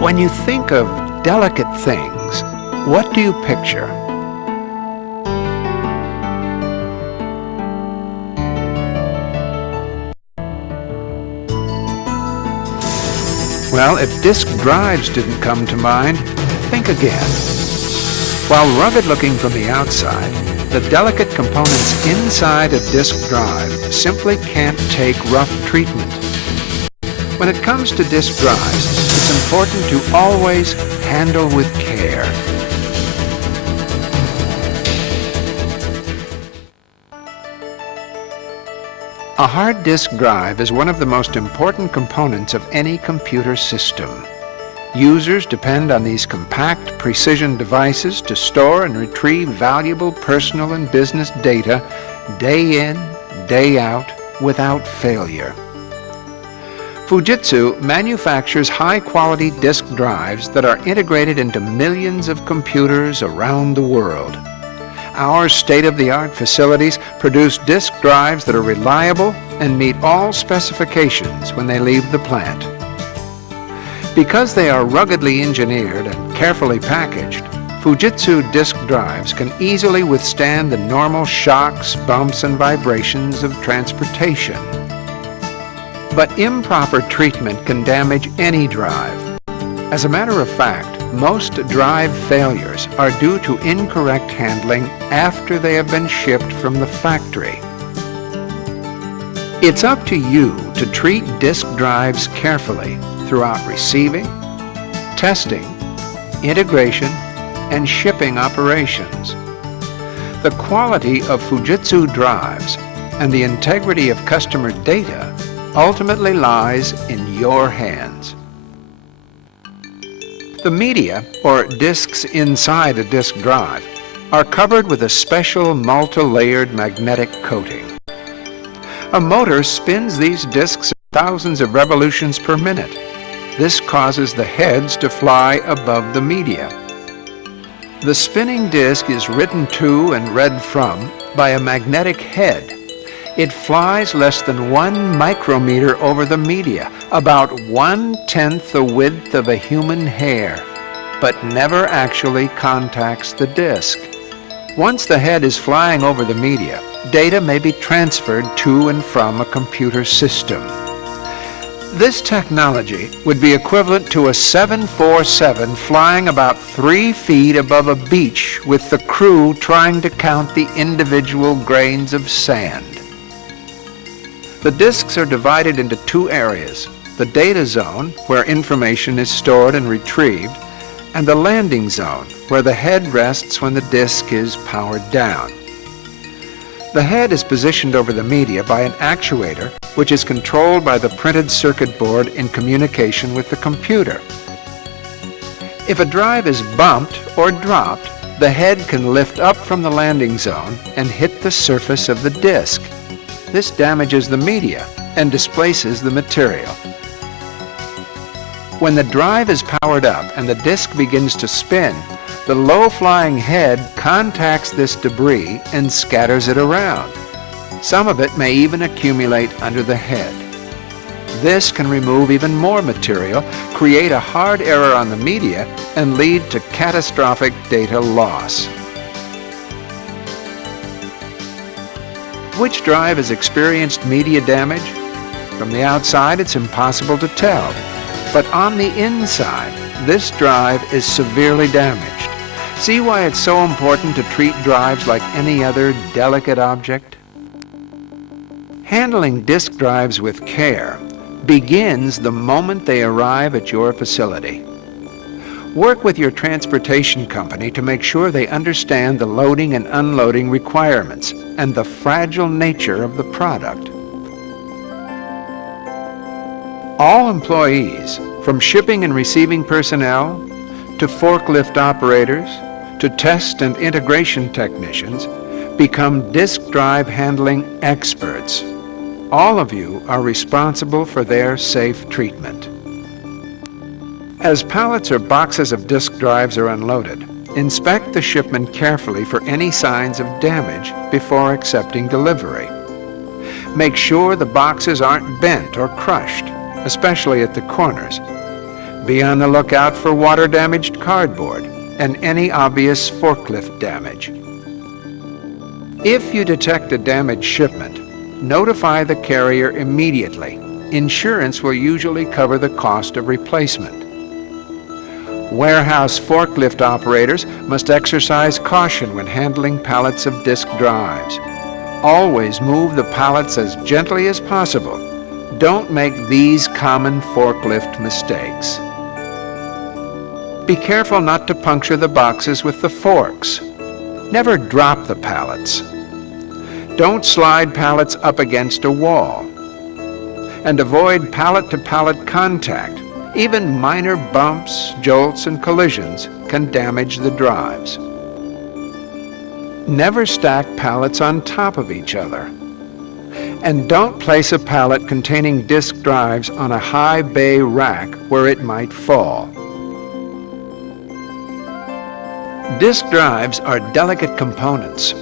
When you think of delicate things, what do you picture? Well, if disk drives didn't come to mind, think again. While rugged-looking from the outside, the delicate components inside a disk drive simply can't take rough treatment. When it comes to disk drives, it's important to always handle with care. A hard disk drive is one of the most important components of any computer system. Users depend on these compact, precision devices to store and retrieve valuable personal and business data day in, day out, without failure. Fujitsu manufactures high-quality disk drives that are integrated into millions of computers around the world. Our state-of-the-art facilities produce disk drives that are reliable and meet all specifications when they leave the plant. Because they are ruggedly engineered and carefully packaged, Fujitsu disk drives can easily withstand the normal shocks, bumps, and vibrations of transportation. But improper treatment can damage any drive. As a matter of fact, most drive failures are due to incorrect handling after they have been shipped from the factory. It's up to you to treat disk drives carefully throughout receiving, testing, integration, and shipping operations. The quality of Fujitsu drives and the integrity of customer data ultimately lies in your hands. The media, or disks inside a disk drive, are covered with a special multi-layered magnetic coating. A motor spins these disks at thousands of revolutions per minute. This causes the heads to fly above the media. The spinning disk is written to and read from by a magnetic head. It flies less than 1 micrometer over the media, about 1/10 the width of a human hair, but never actually contacts the disk. Once the head is flying over the media, data may be transferred to and from a computer system. This technology would be equivalent to a 747 flying about 3 feet above a beach with the crew trying to count the individual grains of sand. The disks are divided into 2 areas: the data zone, where information is stored and retrieved, and the landing zone, where the head rests when the disk is powered down. The head is positioned over the media by an actuator, which is controlled by the printed circuit board in communication with the computer. If a drive is bumped or dropped, the head can lift up from the landing zone and hit the surface of the disk. This damages the media and displaces the material. When the drive is powered up and the disk begins to spin, the low-flying head contacts this debris and scatters it around. Some of it may even accumulate under the head. This can remove even more material, create a hard error on the media, and lead to catastrophic data loss. Which drive has experienced media damage? From the outside, it's impossible to tell. But on the inside, this drive is severely damaged. See why it's so important to treat drives like any other delicate object? Handling disk drives with care begins the moment they arrive at your facility. Work with your transportation company to make sure they understand the loading and unloading requirements and the fragile nature of the product. All employees, from shipping and receiving personnel, to forklift operators, to test and integration technicians, become disk drive handling experts. All of you are responsible for their safe treatment. As pallets or boxes of disk drives are unloaded, inspect the shipment carefully for any signs of damage before accepting delivery. Make sure the boxes aren't bent or crushed, especially at the corners. Be on the lookout for water-damaged cardboard and any obvious forklift damage. If you detect a damaged shipment, notify the carrier immediately. Insurance will usually cover the cost of replacement. Warehouse forklift operators must exercise caution when handling pallets of disk drives. Always move the pallets as gently as possible. Don't make these common forklift mistakes. Be careful not to puncture the boxes with the forks. Never drop the pallets. Don't slide pallets up against a wall. And avoid pallet-to-pallet contact. Even minor bumps, jolts, and collisions can damage the drives. Never stack pallets on top of each other. And don't place a pallet containing disk drives on a high bay rack where it might fall. Disk drives are delicate components.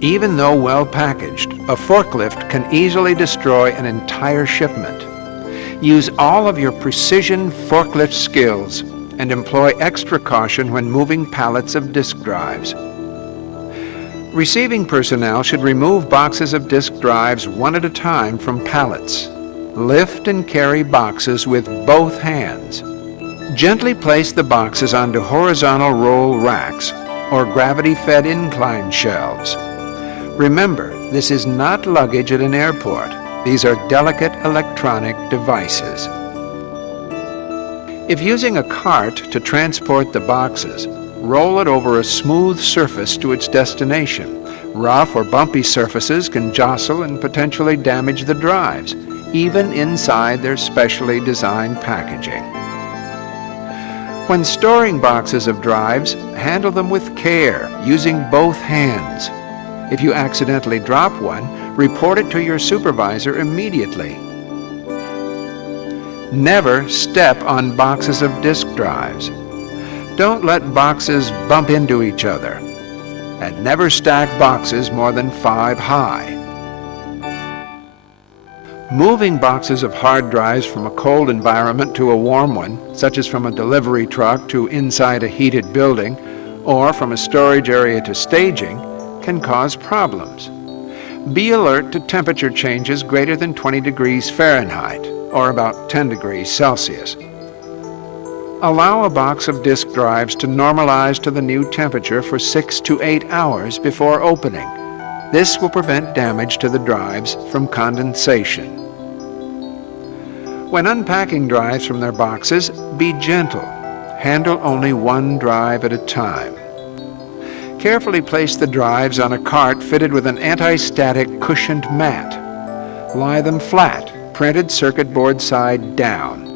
Even though well packaged, a forklift can easily destroy an entire shipment. Use all of your precision forklift skills and employ extra caution when moving pallets of disk drives. Receiving personnel should remove boxes of disk drives one at a time from pallets. Lift and carry boxes with both hands. Gently place the boxes onto horizontal roll racks or gravity-fed incline shelves. Remember, this is not luggage at an airport. These are delicate electronic devices. If using a cart to transport the boxes, roll it over a smooth surface to its destination. Rough or bumpy surfaces can jostle and potentially damage the drives, even inside their specially designed packaging. When storing boxes of drives, handle them with care, using both hands. If you accidentally drop one, report it to your supervisor immediately. Never step on boxes of disk drives. Don't let boxes bump into each other. And never stack boxes more than 5 high. Moving boxes of hard drives from a cold environment to a warm one, such as from a delivery truck to inside a heated building, or from a storage area to staging, can cause problems. Be alert to temperature changes greater than 20 degrees Fahrenheit, or about 10 degrees Celsius. Allow a box of disk drives to normalize to the new temperature for 6 to 8 hours before opening. This will prevent damage to the drives from condensation. When unpacking drives from their boxes, be gentle. Handle only one drive at a time. Carefully place the drives on a cart fitted with an anti-static cushioned mat. Lie them flat, printed circuit board side down.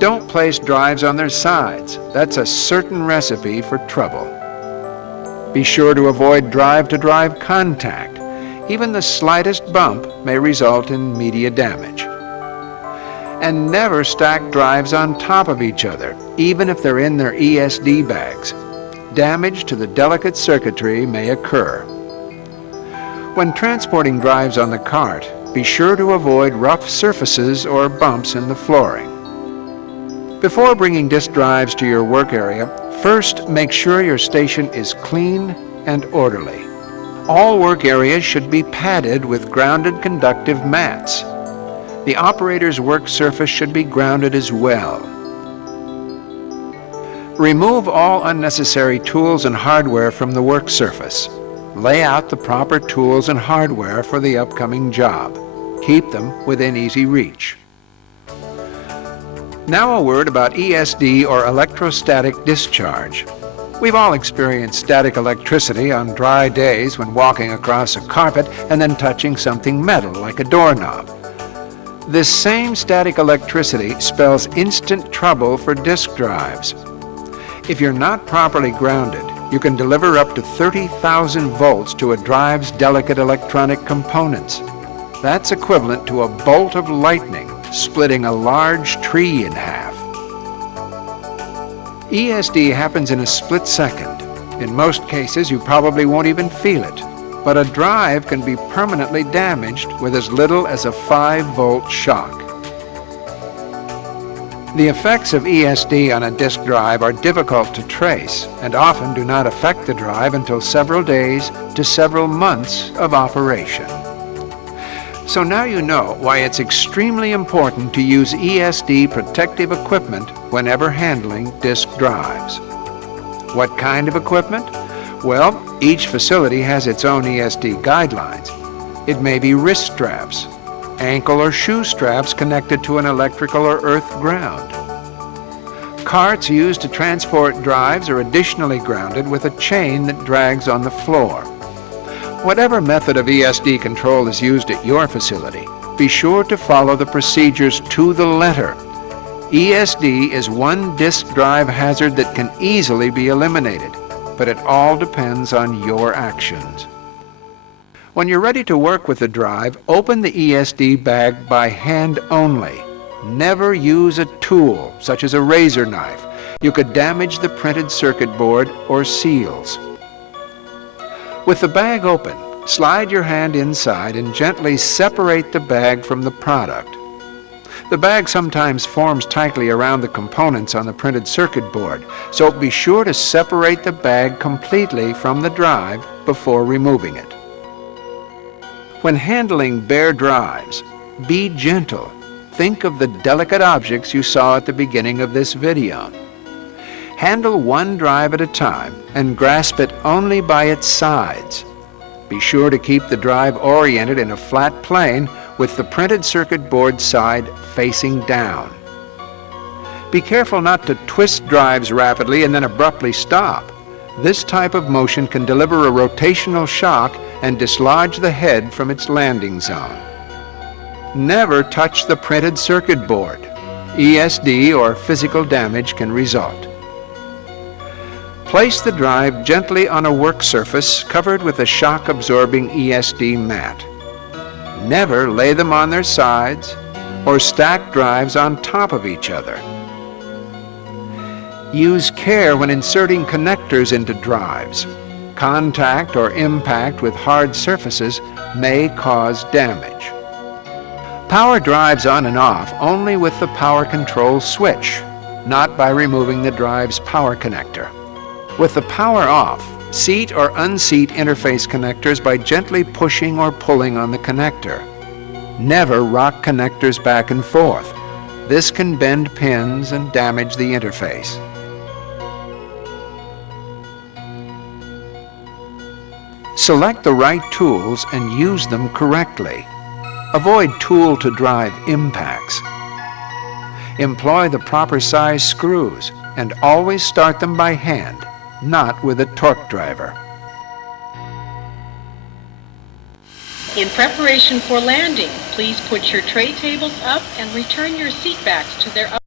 Don't place drives on their sides. That's a certain recipe for trouble. Be sure to avoid drive-to-drive contact. Even the slightest bump may result in media damage. And never stack drives on top of each other, even if they're in their ESD bags. Damage to the delicate circuitry may occur. When transporting drives on the cart, be sure to avoid rough surfaces or bumps in the flooring. Before bringing disk drives to your work area, first make sure your station is clean and orderly. All work areas should be padded with grounded conductive mats. The operator's work surface should be grounded as well. Remove all unnecessary tools and hardware from the work surface. Lay out the proper tools and hardware for the upcoming job. Keep them within easy reach. Now a word about ESD or electrostatic discharge. We've all experienced static electricity on dry days when walking across a carpet and then touching something metal like a doorknob. This same static electricity spells instant trouble for disk drives. If you're not properly grounded, you can deliver up to 30,000 volts to a drive's delicate electronic components. That's equivalent to a bolt of lightning splitting a large tree in half. ESD happens in a split second. In most cases, you probably won't even feel it, but a drive can be permanently damaged with as little as a 5-volt shock. The effects of ESD on a disk drive are difficult to trace and often do not affect the drive until several days to several months of operation. So now you know why it's extremely important to use ESD protective equipment whenever handling disk drives. What kind of equipment? Well, each facility has its own ESD guidelines. It may be wrist straps, ankle or shoe straps connected to an electrical or earth ground. Carts used to transport drives are additionally grounded with a chain that drags on the floor. Whatever method of ESD control is used at your facility, be sure to follow the procedures to the letter. ESD is one disk drive hazard that can easily be eliminated, but it all depends on your actions. When you're ready to work with the drive, open the ESD bag by hand only. Never use a tool, such as a razor knife. You could damage the printed circuit board or seals. With the bag open, slide your hand inside and gently separate the bag from the product. The bag sometimes forms tightly around the components on the printed circuit board, so be sure to separate the bag completely from the drive before removing it. When handling bare drives, be gentle. Think of the delicate objects you saw at the beginning of this video. Handle one drive at a time and grasp it only by its sides. Be sure to keep the drive oriented in a flat plane with the printed circuit board side facing down. Be careful not to twist drives rapidly and then abruptly stop. This type of motion can deliver a rotational shock and dislodge the head from its landing zone. Never touch the printed circuit board. ESD or physical damage can result. Place the drive gently on a work surface covered with a shock-absorbing ESD mat. Never lay them on their sides or stack drives on top of each other. Use care when inserting connectors into drives. Contact or impact with hard surfaces may cause damage. Power drives on and off only with the power control switch, not by removing the drive's power connector. With the power off, seat or unseat interface connectors by gently pushing or pulling on the connector. Never rock connectors back and forth. This can bend pins and damage the interface. Select the right tools and use them correctly. Avoid tool-to-drive impacts. Employ the proper size screws and always start them by hand, not with a torque driver. In preparation for landing, please put your tray tables up and return your seat backs to their